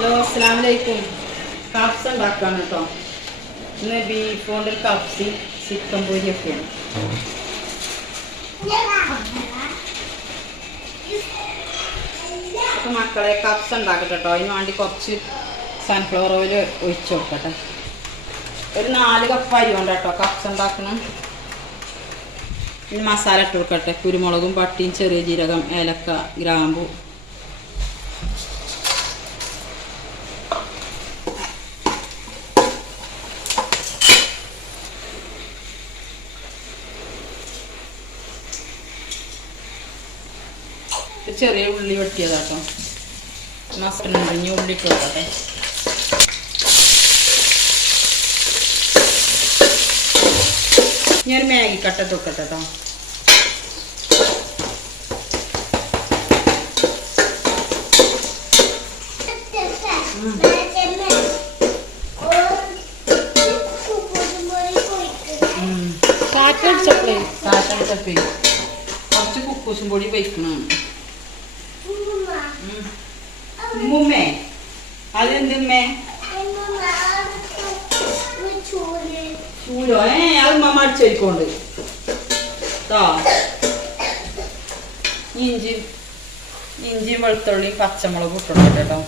Hello അസ്സാം വലൈക്കും cups ഉണ്ടാക്കാണ് കേട്ടോ ഇന്ന് ബീഫ് കൊണ്ട് കപ്സി ചിക്കൻ പൊരിയൊക്കെയാണ്. അപ്പോൾ മക്കളെ കപ്സ് ഉണ്ടാക്കട്ടെ കേട്ടോ അതിന് വേണ്ടി കുറച്ച് സൺഫ്ലവർ ഓയിൽ ഒഴിച്ച് കൊടുക്കട്ടെ. ഒരു നാല് കപ്പ് അരി കൊണ്ട് കേട്ടോ കപ്സ് ഉണ്ടാക്കണം. ഇനി മസാല ഇട്ട് കൊടുക്കട്ടെ. കുരുമുളകും പട്ടിയും ചെറിയ ജീരകം ഏലക്ക ഗ്രാമ്പു ചെറിയ ഉള്ളി വെട്ടിയതാട്ടോ. മസ്റ്ററുണ്ട് ഇനി ഉള്ളി ഇട്ട് കൊടുക്കട്ടെ ഞാൻ മാഗി കട്ട തൊക്കട്ടെ കേട്ടോ കാറ്റടിച്ചപ്പോഴേ കാറ്റടിച്ചപ്പേ കുറച്ച് കുക്കൂസും പൊടി വയ്ക്കണം. ഉമ്മുമ്മേ. അതെന്തുമ്മേ ചൂലോ ഏ അത് മമ്മ അടിച്ചു വയ്ക്കൊണ്ട് കേട്ടോ ഇഞ്ചി. ഇഞ്ചിയും വെളുത്തുള്ളിയും പച്ചമുളകും ഇട്ടുണ്ട് കേട്ടോ.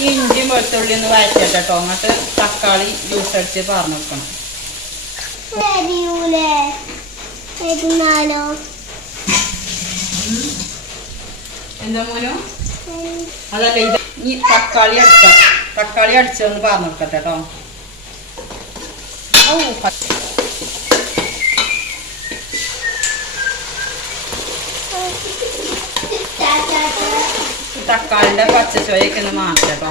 ഈ ഇഞ്ചിയും വെളുത്തുള്ളി ഒന്ന് വഴറ്റട്ടെ കേട്ടോ. അങ്ങോട്ട് തക്കാളി ജ്യൂസ് അടിച്ച് പറഞ്ഞു വെക്കണം. ഇരുന്നാലോ എന്താ മോനോ? അതല്ല ഇത് ഈ തക്കാളി അടിച്ച തക്കാളി അടിച്ചൊന്ന് പറഞ്ഞു കൊടുക്കട്ടെ കേട്ടോ തക്കാളിന്റെ പച്ച ചോയൊക്കെ ഒന്ന് മാറ്റാം കേട്ടോ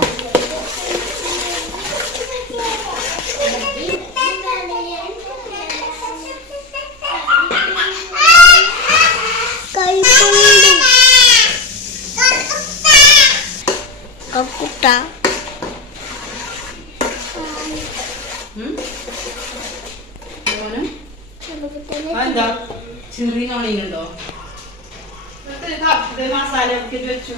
അതെന്താ ചെറിയ മസാല ഒക്കെ വെച്ചു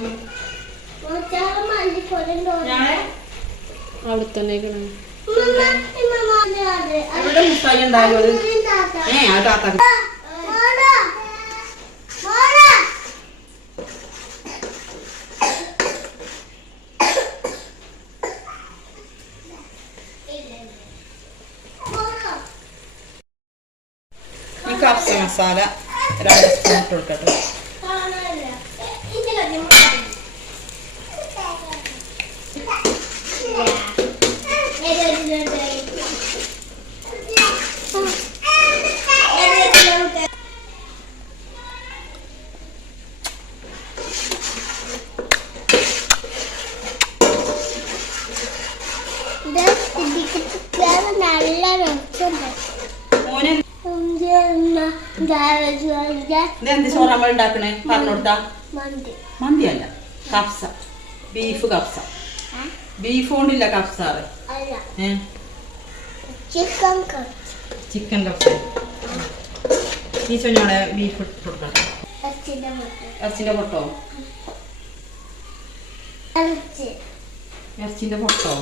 ഞാനേ അവിടെ തന്നെ മുട്ടായി ഏ ആ താത്താക്ക് കപ്സ മസാല രണ്ട് സ്പൂൺ ഇട്ട് കൊടുക്കട്ടെ നല്ല രസമുണ്ട് ഇതെന്ത് ചോറ് നമ്മൾ ഉണ്ടാക്കണേ പറഞ്ഞു കൊടുത്താ മന്തി. മന്തിയല്ല കപ്സ ബീഫ് കപ്സ ബീഫ് കൊണ്ടില്ല കപ്സാറ് അല്ല. ചിക്കൻ കപ്സ ഈ ചൊഞ്ഞോടെ ബീഫ് കൊടുക്കണം. ഇറച്ചിന്റെ പൊട്ടോ? ഇറച്ചി. ഇറച്ചിന്റെ പൊട്ടോ?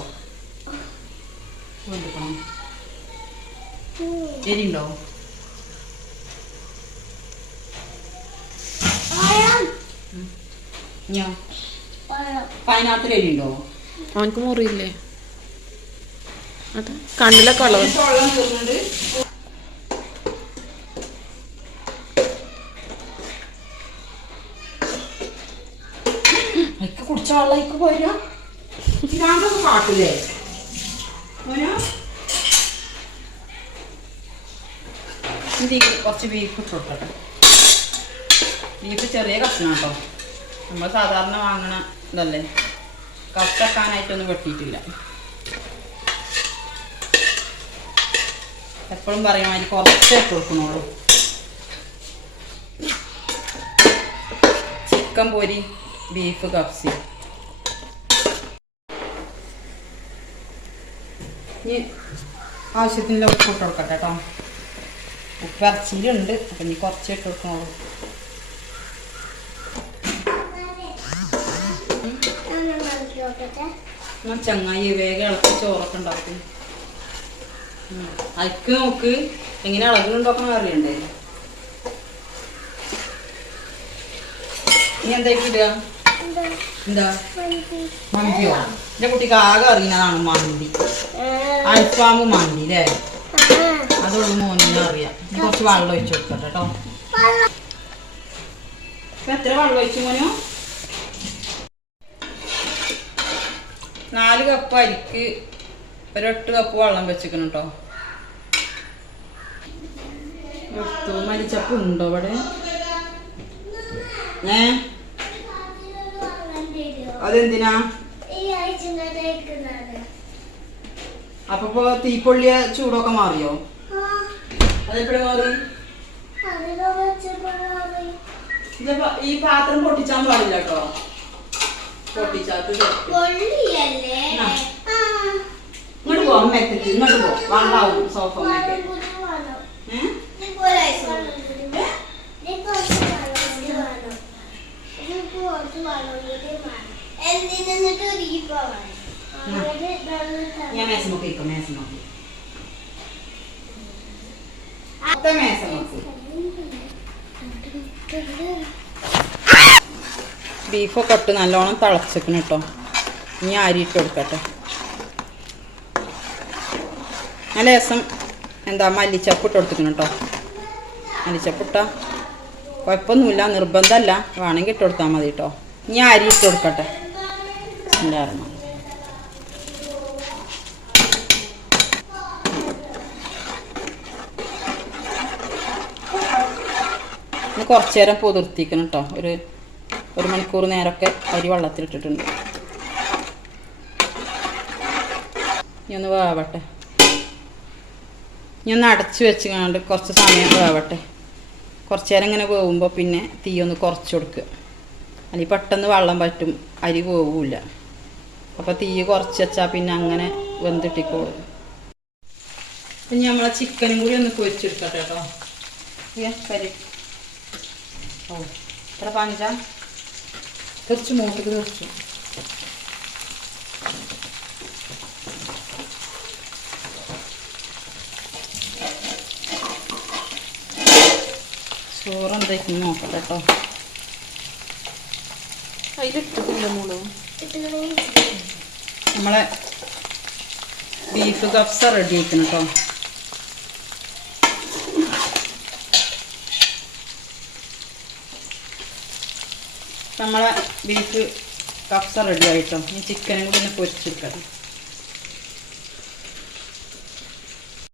എരിണ്ടോ ഞാൻ. പൈനാപ്പിൾ എരിണ്ടോ അവനക്ക് മുറിയില്ലേ? അത് കണ്ണിലൊക്കെ ഉള്ളത്. കുടിച്ച വെള്ളം പോരാ. ഇതാണ്ടൊക്കെ കാട്ടില്ലേ? കുറച്ച് ബീഫ് ഇട്ട് കൊടുക്കട്ടെ. ബീഫ് ചെറിയ കഷ്ണം കേട്ടോ. നമ്മൾ സാധാരണ വാങ്ങണ ഇതല്ലേ? കപ്പക്കാനായിട്ടൊന്നും വെട്ടിയിട്ടില്ല. എപ്പോഴും പറയും അതിന് കുറച്ച് ഇട്ട് കൊടുക്കണുള്ളൂ ചിക്കൻ പൊരി ബീഫ് കപ്സി ഇനി ആവശ്യത്തിനുള്ള ഉപ്പ് ഇട്ട് കൊടുക്കട്ടെ കേട്ടോ. ഉപ്പ് ഇറച്ചിയിലുണ്ട് അപ്പം ഇനി കുറച്ച് ഇട്ട് കൊടുക്കണുള്ളൂ ഞാൻ ചങ്ങായി വേഗം ഇളക്കി ചോറൊക്കെ ഉണ്ടാക്കും. അയക്ക് നോക്ക് എങ്ങനെ ഇളകുന്നുണ്ടോക്കണം അറിയണ്ടേ? ഇനി എന്താക്കി ഇടുക? എന്താ? എന്താ? മന്തി. മന്തിയോ? എന്റെ കുട്ടിക്ക് ആകെ അറിയുന്നതാണ് മന്തി. അൽഫാമ് മന്തി അല്ലേ അതുള്ള മോനിനെ അറിയാം. കുറച്ച് വെള്ളം ഒഴിച്ചു കൊടുക്കട്ടെ കേട്ടോ എത്ര വെള്ളം ഒഴിച്ചു മോനു? നാല് കപ്പ് അരിക്ക് ഒരു എട്ട് കപ്പ് വെള്ളം വെച്ചിരിക്കണം കേട്ടോ എടുത്തു മരിച്ചപ്പ് ഉണ്ടോ ഇവിടെ ഏ? അതെന്തിനാ? അപ്പൊ തീപ്പൊള്ളിയ ചൂടൊക്കെ മാറിയോ? അതെപ്പോഴും മാറി? ഈ പാത്രം പൊട്ടിച്ചാൻ പാടില്ല കേട്ടോ ഇങ്ങോട്ട് പോ അമ്മത്തേക്ക് ഇങ്ങോട്ട് പോ. വെള്ളാവും സോഫ ഞാൻ മേശ നോക്കി ഇപ്പൊ മേശ നോക്കി. ഒത്ത മേശ നോക്കി. ബീഫൊക്കെ ഇട്ട് നല്ലോണം തിളച്ചിക്കണം കേട്ടോ. ഇനി അരിയിട്ട് കൊടുക്കട്ടെ. നല്ല രസം. എന്താ മല്ലിച്ചപ്പ് ഇട്ട് കൊടുത്തിക്കണം കേട്ടോ. മല്ലിച്ചപ്പ് ഇട്ടാ കുഴപ്പമൊന്നുമില്ല നിർബന്ധമല്ല. വേണമെങ്കിൽ ഇട്ട് കൊടുത്താൽ മതി കേട്ടോ. ഇനി അരി ഇട്ട് കൊടുക്കട്ടെ. ഉണ്ടായിരുന്നു കുറച്ച് നേരം പൊതിർത്തിക്കണം കേട്ടോ. ഒരു ഒരു മണിക്കൂർ നേരമൊക്കെ അരി വെള്ളത്തിലിട്ടിട്ടുണ്ട്. ഇനി ഒന്ന് വേവട്ടെ. ഇനി ഒന്ന് അടച്ച് വെച്ച് കണ്ട് കുറച്ച് സമയം വേവട്ടെ. കുറച്ച് നേരം ഇങ്ങനെ വേവുമ്പോൾ പിന്നെ തീ ഒന്ന് കുറച്ച് കൊടുക്കുക. അല്ലെങ്കിൽ പെട്ടെന്ന് വെള്ളം പറ്റും അരി വേവില്ല അപ്പോൾ തീ കുറച്ച് വെച്ചാൽ പിന്നെ അങ്ങനെ വെന്തിട്ടിക്കോളും. ഇനി നമ്മളെ ചിക്കനും കൂടി ഒന്ന് പൊരിച്ചെടുക്കട്ടെ കേട്ടോ. കരി. ഓ എത്ര പഞ്ച തെറിച്ച് മൂട്ടിക്ക് തെറിച്ചു ചോറ് എന്തായിരിക്കും നോക്കട്ടെ കേട്ടോ അതിലിട്ടിട്ടില്ല മോൾ? നമ്മളെ ബീഫ് കഫ്സ റെഡി ആക്കണം കേട്ടോ നമ്മളെ ബീഫ് കപ്സ റെഡി ആയിട്ടോ. ഈ ചിക്കനും കൂടി ഒന്ന് പൊരിച്ചെടുക്കട്ടെ